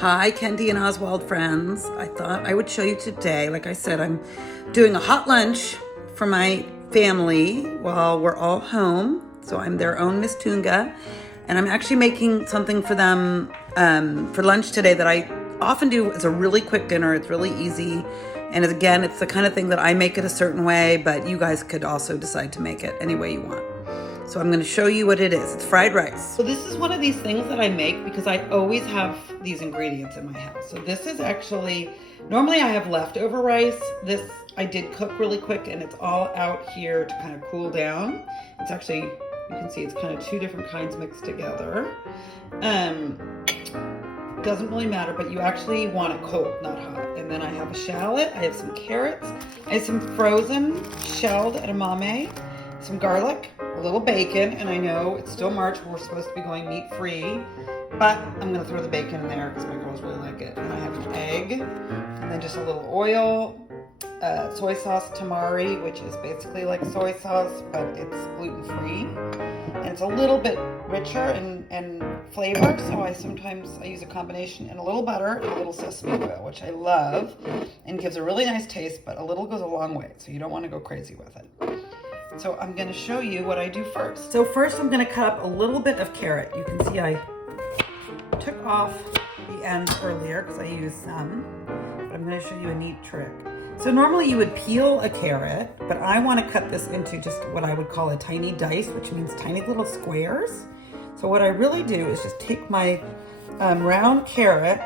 Hi, Kendi and Oswald friends. I thought I would show you today. Like I said, I'm doing a hot lunch for my family while we're all home. So I'm their own Miss Tunga. And I'm actually making something for them for lunch today that I often do as a really quick dinner. It's really easy. And again, it's the kind of thing that I make it a certain way, but you guys could also decide to make it any way you want. So I'm going to show you what it is. It's fried rice. So this is one of these things that I make because I always have these ingredients in my house. So this is actually, normally I have leftover rice. This I did cook really quick and it's all out here to kind of cool down. It's actually, you can see it's kind of two different kinds mixed together. Doesn't really matter, but you actually want it cold, not hot. And then I have a shallot, I have some carrots, I have some frozen shelled edamame, some garlic, a little bacon, and I know it's still March, we're supposed to be going meat-free, but I'm gonna throw the bacon in there because my girls really like it. And I have an egg, and then just a little oil, soy sauce tamari, which is basically like soy sauce, but it's gluten-free. And it's a little bit richer and flavor, so I sometimes use a combination, and a little butter and a little sesame oil, which I love, and gives a really nice taste, but a little goes a long way, so you don't want to go crazy with it. So I'm going to show you what I do first. So first I'm going to cut up a little bit of carrot. You can see I took off the ends earlier because I used some, but I'm going to show you a neat trick. So normally you would peel a carrot, but I want to cut this into just what I would call a tiny dice, which means tiny little squares. So what I really do is just take my round carrot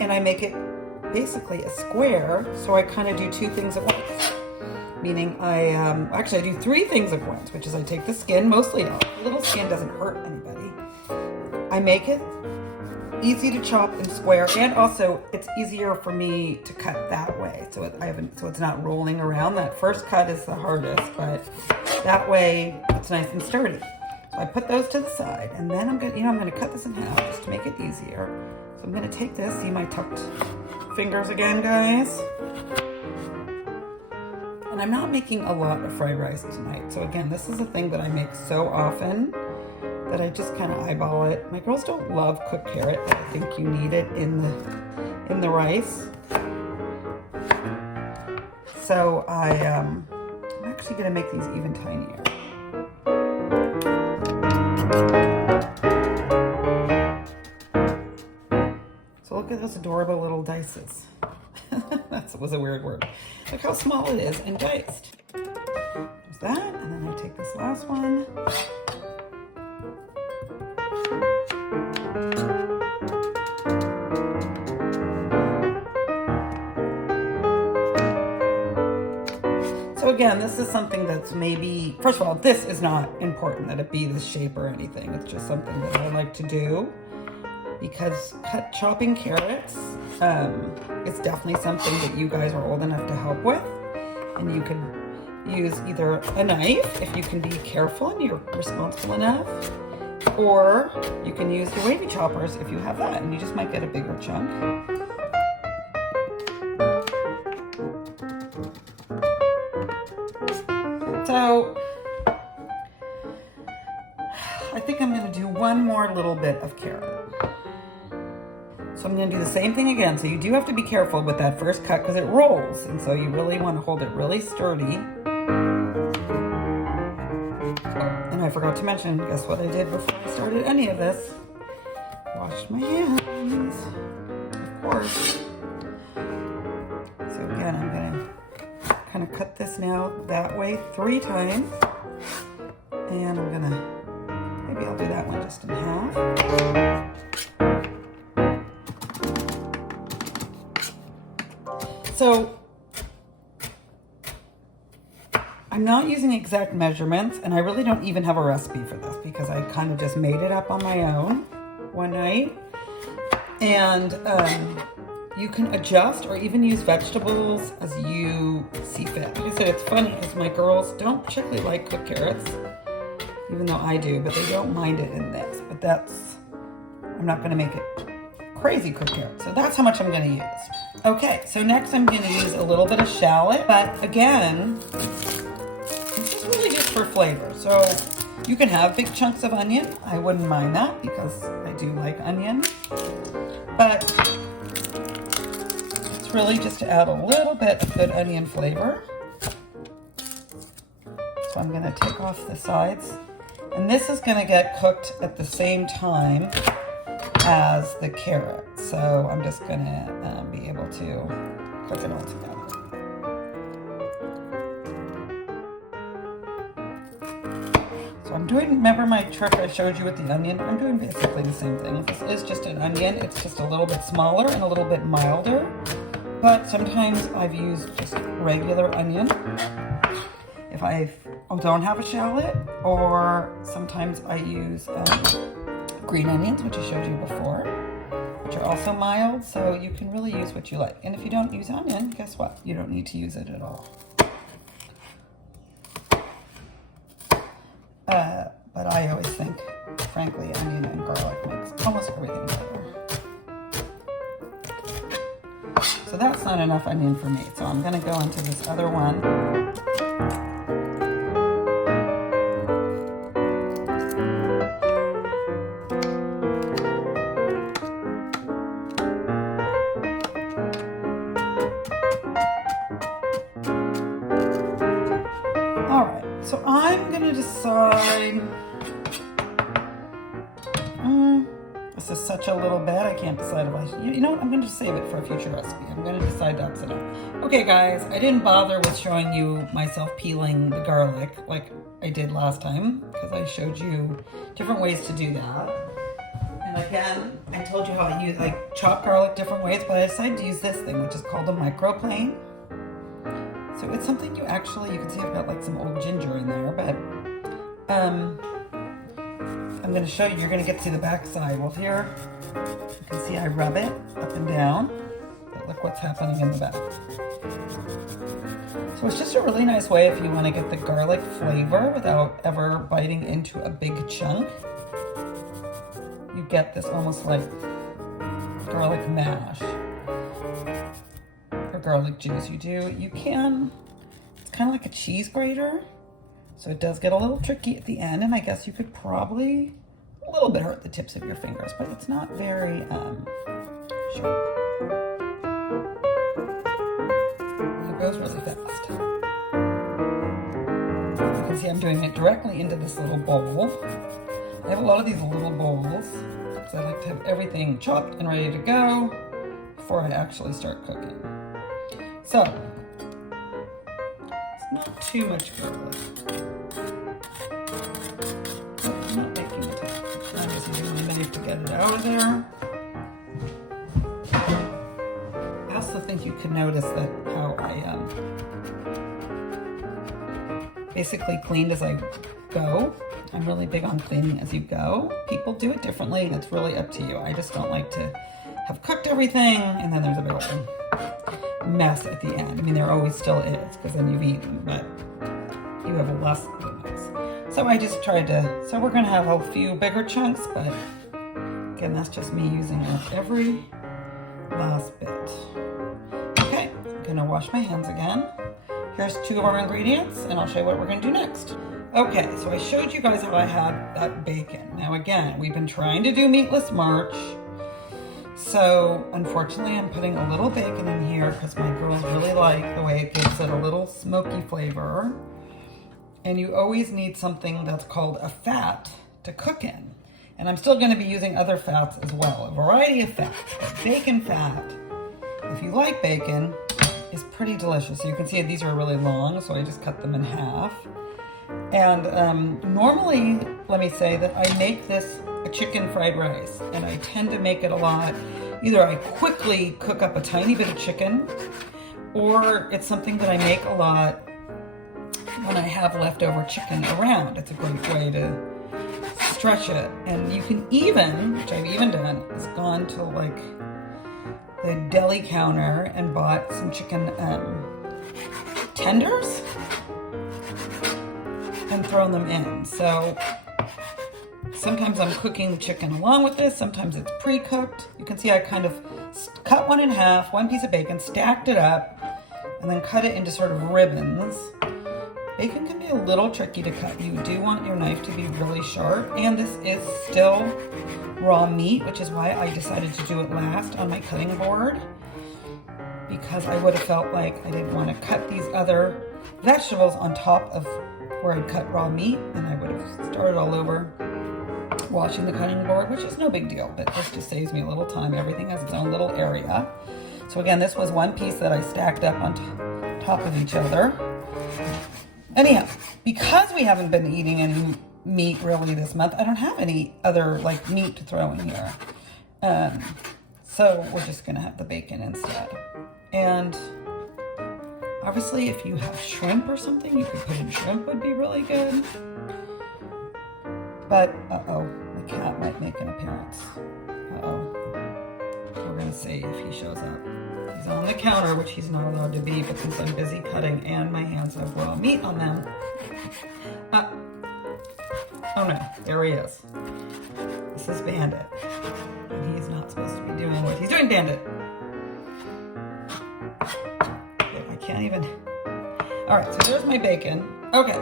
and I make it basically a square. So I kind of do two things at once. Meaning I do three things at once, which is I take the skin, mostly off. A little skin doesn't hurt anybody. I make it easy to chop and square, and also it's easier for me to cut that way. So it's not rolling around. That first cut is the hardest, but that way it's nice and sturdy. So I put those to the side, and then I'm gonna cut this in half just to make it easier. So I'm gonna take this, see my tucked fingers again, guys? And I'm not making a lot of fried rice tonight. So again, this is a thing that I make so often that I just kind of eyeball it. My girls don't love cooked carrot, but I think you need it in the rice. So I'm actually gonna make these even tinier. So look at those adorable little dices. That was a weird word. Look how small it is and diced. There's that, and then I take this last one. So again, this is something that's maybe, first of all, this is not important that it be this shape or anything. It's just something that I like to do because chopping carrots, it's definitely something that you guys are old enough to help with, and you can use either a knife if you can be careful and you're responsible enough, or you can use your wavy choppers if you have that, and you just might get a bigger chunk. So I think I'm going to do one more little bit of carrot. So I'm going to do the same thing again. So you do have to be careful with that first cut because it rolls. And so you really want to hold it really sturdy. And I forgot to mention, guess what I did before I started any of this? Washed my hands, of course. So again, I'm going to kind of cut this now that way 3 times. And I'm going to, maybe I'll do that one just in half. So I'm not using exact measurements, and I really don't even have a recipe for this because I kind of just made it up on my own one night. And you can adjust or even use vegetables as you see fit. Like I said, it's funny because my girls don't particularly like cooked carrots, even though I do, but they don't mind it in this. But I'm not gonna make it crazy cooked carrot. So that's how much I'm gonna use. Okay, so next I'm gonna use a little bit of shallot, but again, this is really just for flavor. So you can have big chunks of onion. I wouldn't mind that because I do like onion. but it's really just to add a little bit of good onion flavor. So I'm gonna take off the sides. And this is gonna get cooked at the same time as the carrot. So I'm just gonna be able to cook it all together. So I'm doing, remember my trick I showed you with the onion? I'm doing basically the same thing. This is just an onion. It's just a little bit smaller and a little bit milder. But sometimes I've used just regular onion if I don't have a shallot, or sometimes I use green onions, which I showed you before, which are also mild, so you can really use what you like. And if you don't use onion, guess what? You don't need to use it at all. But I always think, frankly, onion and garlic makes almost everything better. So that's not enough onion for me, so I'm gonna go into this other one. So I'm gonna decide, this is such a little bit, I can't decide if I should, you know what, I'm gonna just save it for a future recipe. I'm gonna decide that's enough. Okay guys, I didn't bother with showing you myself peeling the garlic like I did last time, because I showed you different ways to do that. And again, I told you how I chop garlic different ways, but I decided to use this thing, which is called a microplane. So it's something you can see I've got like some old ginger in there, but I'm going to show you, you're going to get to the back side. Well, here you can see I rub it up and down, but look what's happening in the back. So it's just a really nice way if you want to get the garlic flavor without ever biting into a big chunk. You get this almost like garlic mash. Garlic juice. You can, it's kind of like a cheese grater, so it does get a little tricky at the end, and I guess you could probably a little bit hurt the tips of your fingers, but it's not very sharp. It goes really fast. You can see I'm doing it directly into this little bowl. I have a lot of these little bowls because I like to have everything chopped and ready to go before I actually start cooking. So, it's not too much garlic. I'm not making it. I'm just using my knife to get it out of there. I also think you can notice that how I basically cleaned as I go. I'm really big on cleaning as you go. People do it differently, and it's really up to you. I just don't like to have cooked everything and then there's a big old mess at the end. I mean, there always still is, because then you've eaten, but you have a less of a mess. So I just tried to, so we're gonna have a few bigger chunks, but again, that's just me using up every last bit. Okay, I'm gonna wash my hands again. Here's 2 of our ingredients, and I'll show you what we're gonna do next. Okay, so I showed you guys how I had that bacon. Now again, we've been trying to do meatless March. So unfortunately, I'm putting a little bacon in here because my girls really like the way it gives it a little smoky flavor. And you always need something that's called a fat to cook in. And I'm still going to be using other fats as well, a variety of fats. But bacon fat, if you like bacon, is pretty delicious. So you can see these are really long, so I just cut them in half. And normally, let me say that I make this a chicken fried rice, and I tend to make it a lot. Either I quickly cook up a tiny bit of chicken, or it's something that I make a lot when I have leftover chicken around. It's a great way to stretch it. And you can even, which I've even done, is gone to like the deli counter and bought some chicken tenders and thrown them in. So sometimes I'm cooking the chicken along with this, sometimes it's pre-cooked. You can see I kind of cut one in half, one piece of bacon, stacked it up, and then cut it into sort of ribbons. Bacon can be a little tricky to cut. You do want your knife to be really sharp, and this is still raw meat, which is why I decided to do it last on my cutting board, because I would have felt like I didn't want to cut these other vegetables on top of where I'd cut raw meat, and I would have started all over washing the cutting board, which is no big deal, but this just saves me a little time. Everything has its own little area. So again, this was one piece that I stacked up on top of each other. Anyhow, because we haven't been eating any meat really this month, I don't have any other like meat to throw in here. So we're just gonna have the bacon instead. And obviously if you have shrimp or something, you could put in shrimp, would be really good. But, uh-oh, the cat might make an appearance. Uh-oh. We're gonna see if he shows up. He's on the counter, which he's not allowed to be, but since I'm busy cutting and my hands have raw meat on them. Oh no, there he is. This is Bandit. And he's not supposed to be doing what he's doing, Bandit. Okay, I can't even. All right, so there's my bacon. Okay.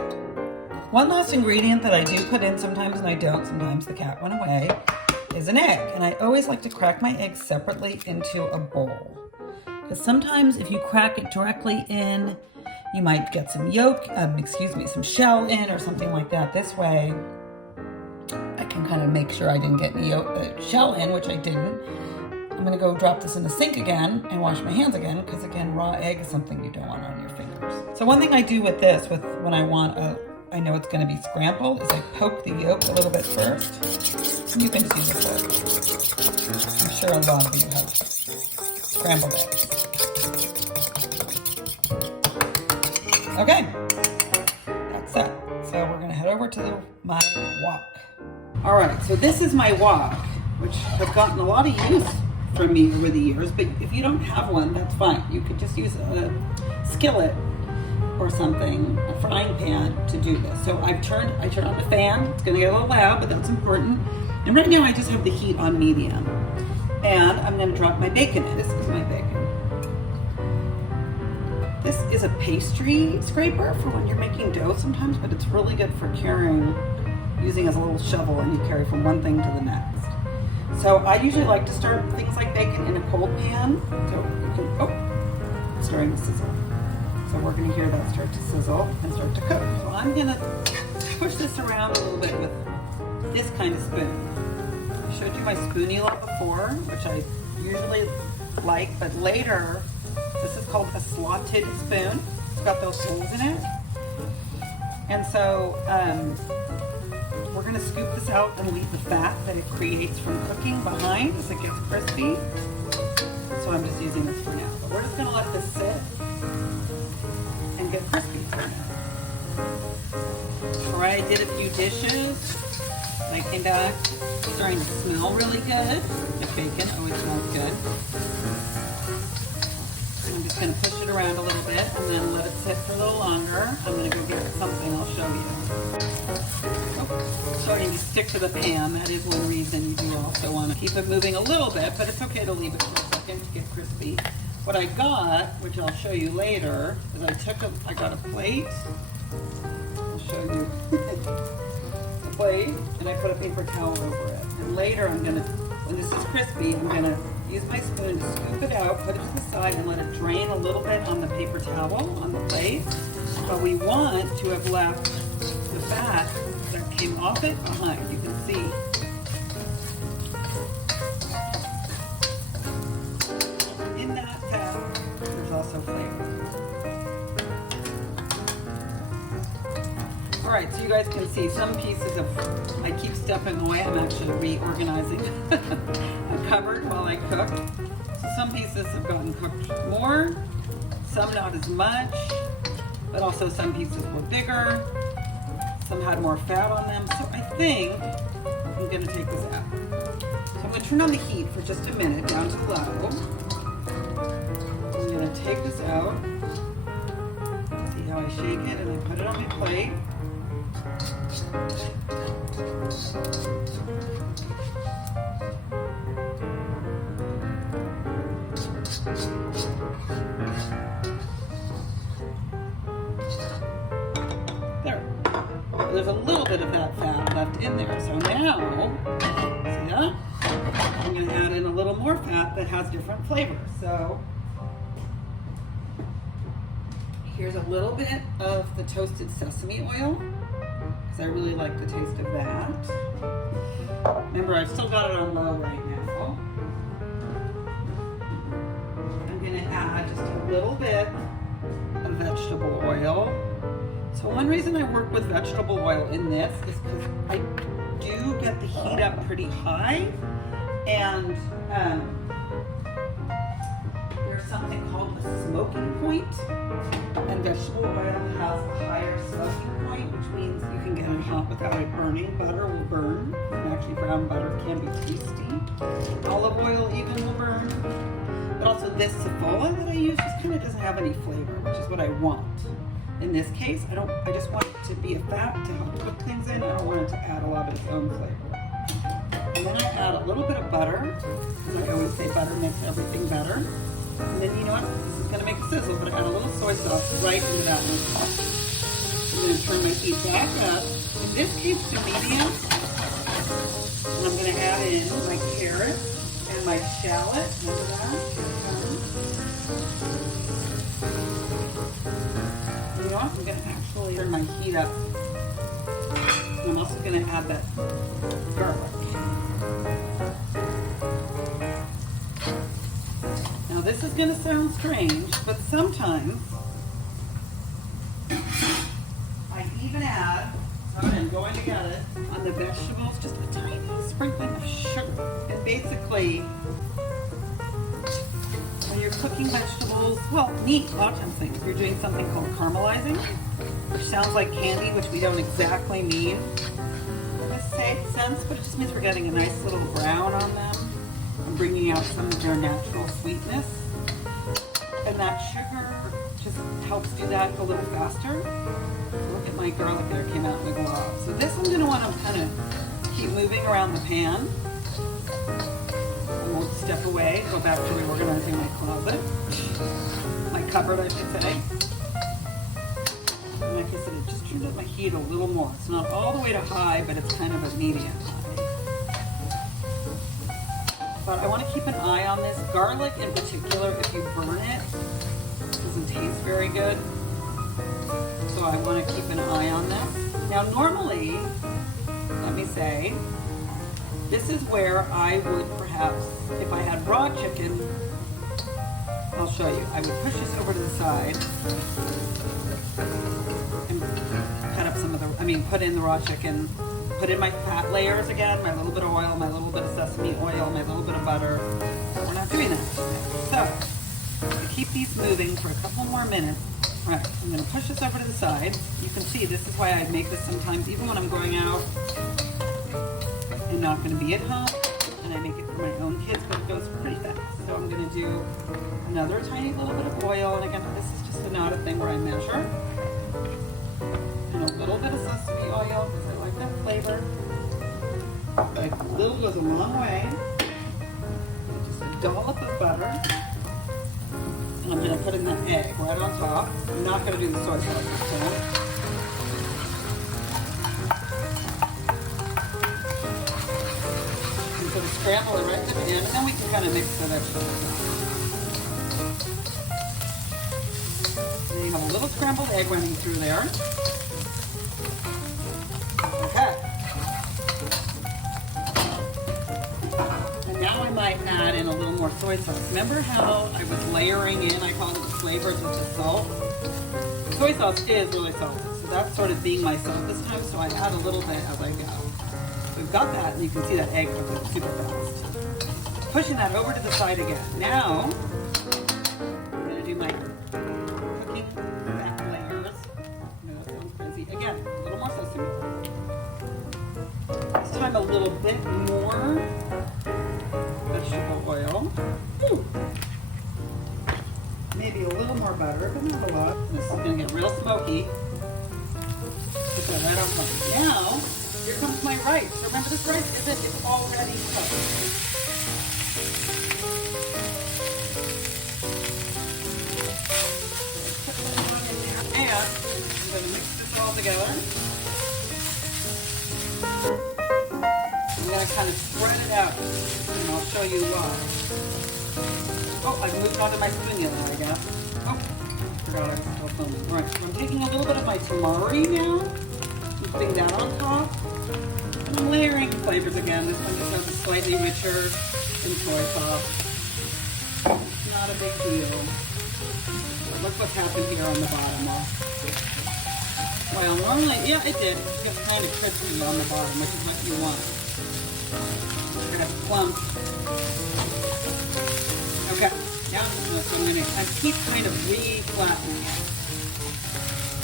One last ingredient that I do put in sometimes and I don't, sometimes the cat went away, is an egg. And I always like to crack my eggs separately into a bowl. Because sometimes if you crack it directly in, you might get some yolk, some shell in or something like that. This way, I can kind of make sure I didn't get any shell in, which I didn't. I'm gonna go drop this in the sink again and wash my hands again, because again, raw egg is something you don't want on your fingers. So one thing I do with this, when I want I know it's gonna be scrambled, is I poke the yolk a little bit first. You can just use a fork. I'm sure a lot of you have scrambled eggs. Okay, that's it. So we're gonna head over to my wok. All right, so this is my wok, which has gotten a lot of use from me over the years, but if you don't have one, that's fine. You could just use a skillet or something, a frying pan to do this. So I turn on the fan. It's gonna get a little loud, but that's important. And right now I just have the heat on medium. And I'm gonna drop my bacon in. This is my bacon. This is a pastry scraper for when you're making dough sometimes, but it's really good for carrying, using as a little shovel, and you carry from one thing to the next. So I usually like to start things like bacon in a cold pan. So you can, it's starting to sizzle. So we're gonna hear that start to sizzle and start to cook. So I'm gonna push this around a little bit with this kind of spoon. I showed you my spoonula before, which I usually like, but later, this is called a slotted spoon. It's got those holes in it. And so we're gonna scoop this out and leave the fat that it creates from cooking behind as it gets crispy. So I'm just using this for now. But we're just gonna let this sit and get crispy for now. All right, I did a few dishes. And I came back, it's starting to smell really good. The bacon always smells good. I'm just gonna push it around a little bit and then let it sit for a little longer. I'm gonna go get something I'll show you. Starting to stick to the pan. That is one reason you do also want to keep it moving a little bit, but it's okay to leave it for a second to get crispy. What I got, which I'll show you later, is I got a plate. I'll show you a plate, and I put a paper towel over it. And later when this is crispy, I'm gonna use my spoon to scoop it out, put it to the side, and let it drain a little bit on the paper towel on the plate. But we want to have left the fat that came off it behind. You can see. In that fat, there's also flavor. All right, so you guys can see some pieces of, I keep stepping away. I'm actually reorganizing a cupboard while I cook. So some pieces have gotten cooked more, some not as much, but also some pieces were bigger. Some had more fat on them, so I think I'm gonna take this out. So I'm gonna turn on the heat for just a minute, down to low. I'm gonna take this out. See how I shake it and I put it on my plate. there's a little bit of that fat left in there. So now, see that? I'm going to add in a little more fat that has different flavors. So here's a little bit of the toasted sesame oil, because I really like the taste of that. Remember, I've still got it on low right now. I'm going to add just a little bit of vegetable oil. So one reason I work with vegetable oil in this is because I do get the heat up pretty high, and there's something called a smoking point, and vegetable oil has a higher smoking point, which means you can get it hot without it burning. Butter will burn, and actually brown butter can be tasty. Olive oil even will burn. But also this safola that I use just kind of doesn't have any flavor, which is what I want. In this case, I just want it to be a fat to help cook things in. I don't want it to add a lot of its own flavor. And then I add a little bit of butter, because I always say butter makes everything better. And then you know what? This is going to make a sizzle, but I add a little soy sauce right into that one. I'm going to turn my heat back up. In this case to medium. And I'm going to add in my carrot and my shallot. Remember that? You know what? I'm going to actually turn my heat up. And I'm also going to add that garlic. Now this is going to sound strange, but sometimes I even add, I'm going to get it, on the vegetables, just a tiny sprinkling of sugar. And basically, when you're cooking vegetables, well, meat, a lot of times things, you're doing something called caramelizing, which sounds like candy, which we don't exactly mean in this sense, but it just means we're getting a nice little brown on them and bringing out some of their natural sweetness. And that sugar just helps do that a little faster. Look at my garlic there, came out in the glob. So this I'm going to want to kind of keep moving around the pan. And we'll step away, go back to where we're going to do my closet. My cupboard, I should say. And like I said, it just turned up my heat a little more. It's not all the way to high, but it's kind of a medium high. But I want to keep an eye on this. Garlic in particular, if you burn it, doesn't taste very good. So I want to keep an eye on this. Now normally, let me say, this is where I would perhaps, if I had raw chicken, I'll show you. I would push this over to the side and cut up some of the, put in the raw chicken. Put in my fat layers again, my little bit of oil, my little bit of sesame oil, my little bit of butter. We're not doing that today. So, to keep these moving for a couple more minutes, right, I'm going to push this over to the side. You can see this is why I make this sometimes, even when I'm going out and not going to be at home, and I make it for my own kids, but it goes pretty fast. So I'm going to do another tiny little bit of oil, and again, this is just not a thing where I measure. And a little bit of sesame oil, because I like that flavor. A little goes a long way. Just a dollop of butter. And I'm going to put in the egg right on top. I'm not going to do the soy sauce this time. I'm going to scramble it right to the end, and then we can kind of mix the vegetables up. And you have a little scrambled egg running through there. Okay. And now I might add in a little more soy sauce. Remember how I was layering in, I call it the flavors with the salt? Soy sauce is really salty, so that's sort of being my salt this time, so I add a little bit as I go. So we've got that, and you can see that egg cooking super fast. Pushing that over to the side again. Now, I'm going to do my cooking fat layers. I know that sounds crazy. Again, a little more sesame. This time a little bit more vegetable oil. Ooh. Maybe a little more butter, but not a lot. This is going to get real smoky. Put that right on top. Now, here comes my rice. Remember, this rice it's already cooked. And I'm going to mix this all together. I kind of spread it out, and I'll show you why. Oh, I've moved on to my spoon now, I guess. Oh, forgot I was still filming. All right, so I'm taking a little bit of my tamari now, and putting that on top. And I'm layering flavors again. This one just has a slightly richer in soy sauce. Not a big deal. But look what's happened here on the bottom. Well, normally, yeah, it did. It's just kind of crispy on the bottom, which is what you want. It has clumps. Okay, now I'm going to keep kind of re-flattening it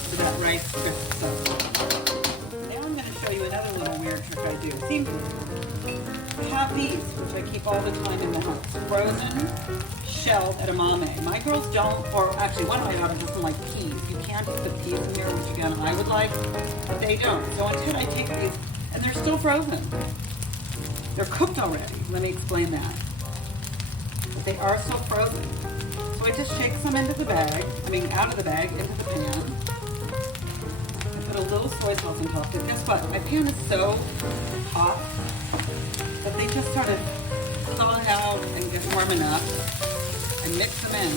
so that rice crisps up. Now I'm going to show you another little weird trick I do. See, I have these, which I keep all the time in the house. Frozen, shelled edamame. My girls don't, or actually one of my daughters doesn't like peas. You can't put peas in here, which again I would like, but they don't. So instead I take these, and they're still frozen. They're cooked already. Let me explain that. But they are still frozen. So I just shake some into the bag, out of the bag, into the pan. I put a little soy sauce on top, because guess what? My pan is so hot that they just sort of thaw out and get warm enough. And mix them in.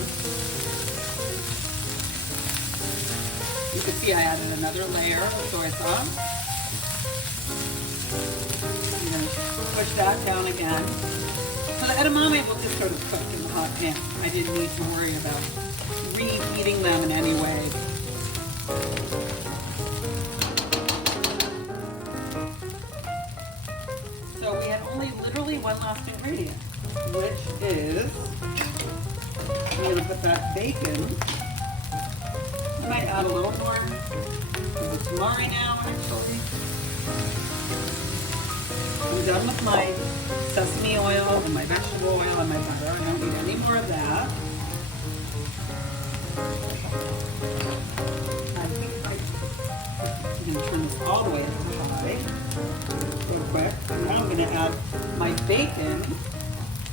You can see I added another layer of soy sauce. I'm going to push that down again. So the edamame will just sort of cook in the hot pan. I didn't need to worry about reheating them in any way. So we have only literally one last ingredient, which is, I'm going to put that bacon. I might add a little more of the tamari now, actually. I'm done with my sesame oil and my vegetable oil and my butter. I don't need any more of that. I think I'm going to turn this all the way to high real quick. And now I'm going to add my bacon.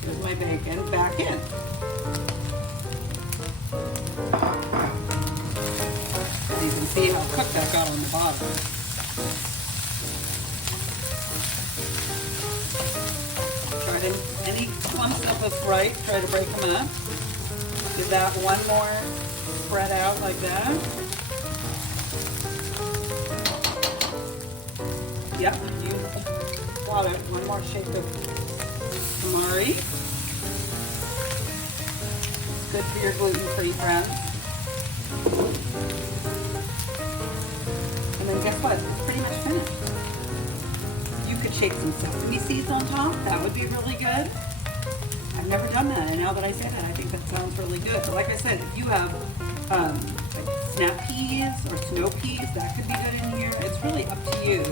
Here's my bacon back in. And you can see how cooked that got on the bottom. Try to, any clumps that was right, try to break them up. Give that one more spread out like that. Yep, you got it. One more shake of tamari. Good for your gluten-free friends. And then guess what? It's pretty much finished. You could shake some sesame seeds on top. That would be really good. I've never done that, and now that I say that, I think that sounds really good. But like I said, if you have like snap peas or snow peas, that could be good in here. It's really up to you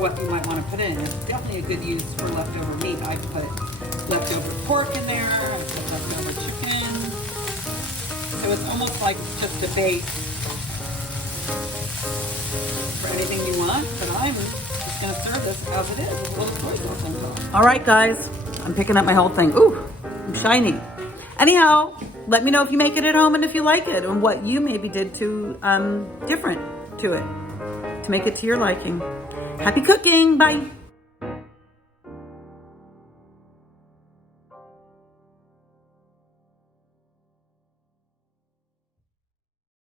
what you might want to put in. It's definitely a good use for leftover meat. I put leftover pork in there. I put leftover chicken. So it's almost like just a bait for anything you want. But I'm just going to serve this as it is with a little soy sauce on top. All right, guys. I'm picking up my whole thing. Ooh, I'm shiny. Anyhow, let me know if you make it at home and if you like it and what you maybe did to different to it to make it to your liking. Happy cooking. Bye.